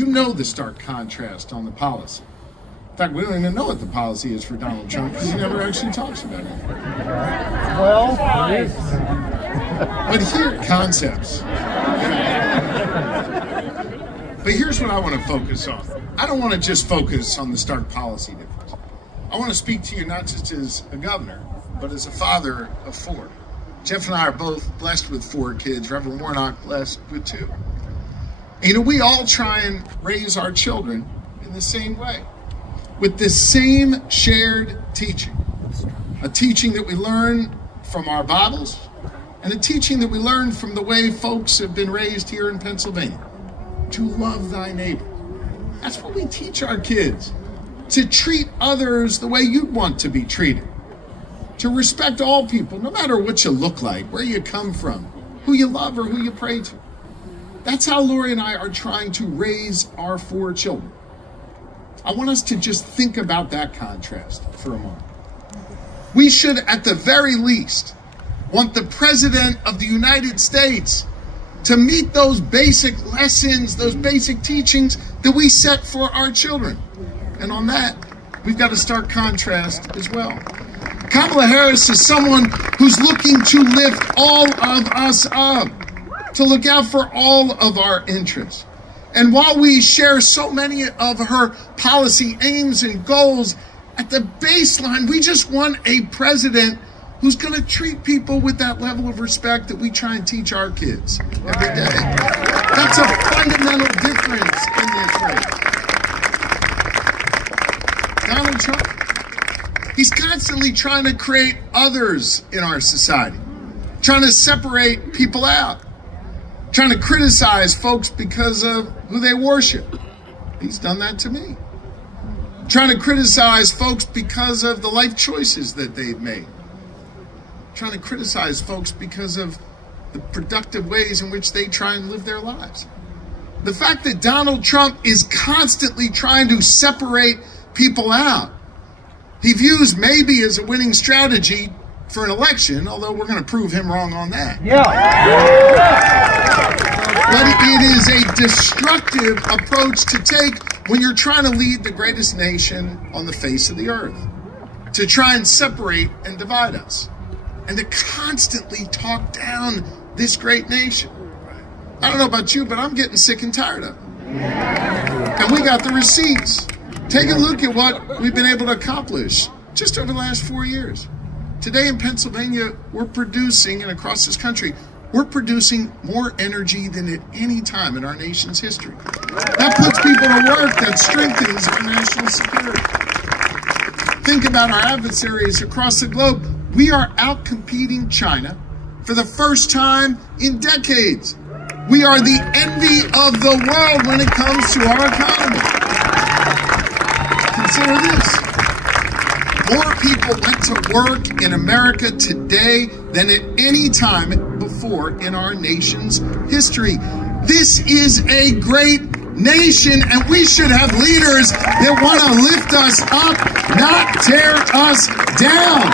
You know the stark contrast on the policy. In fact, we don't even know what the policy is for Donald Trump because he never actually talks about it. Well, but here, concepts. But here's what I want to focus on. I don't want to just focus on the stark policy difference. I want to speak to you not just as a governor, but as a father of 4. Jeff and I are both blessed with 4 kids. Reverend Warnock blessed with 2. And, you know, we all try and raise our children in the same way, with the same shared teaching. A teaching that we learn from our Bibles, and a teaching that we learn from the way folks have been raised here in Pennsylvania. To love thy neighbor. That's what we teach our kids. To treat others the way you'd want to be treated. To respect all people, no matter what you look like, where you come from, who you love or who you pray to. That's how Lori and I are trying to raise our 4 children. I want us to just think about that contrast for a moment. We should, at the very least, want the President of the United States to meet those basic lessons, those basic teachings that we set for our children. And on that, we've got a stark contrast as well. Kamala Harris is someone who's looking to lift all of us up, to look out for all of our interests. And while we share so many of her policy aims and goals, at the baseline, we just want a president who's going to treat people with that level of respect that we try and teach our kids every day. That's a fundamental difference in this race. Donald Trump, he's constantly trying to create others in our society, trying to separate people out, trying to criticize folks because of who they worship. He's done that to me. Trying to criticize folks because of the life choices that they've made. Trying to criticize folks because of the productive ways in which they try and live their lives. The fact that Donald Trump is constantly trying to separate people out, he views maybe as a winning strategy for an election, although we're going to prove him wrong on that. yeah. But it is a destructive approach to take when you're trying to lead the greatest nation on the face of the earth, to try and separate and divide us, and to constantly talk down this great nation. I don't know about you, but I'm getting sick and tired of it. And we got the receipts. Take a look at what we've been able to accomplish just over the last 4 years. Today in Pennsylvania, we're producing, and across this country, we're producing more energy than at any time in our nation's history. That puts people to work, that strengthens our national security. Think about our adversaries across the globe. We are outcompeting China for the first time in decades. We are the envy of the world when it comes to our economy. Consider this. More people went to work in America today than at any time before in our nation's history. This is a great nation, and we should have leaders that want to lift us up, not tear us down.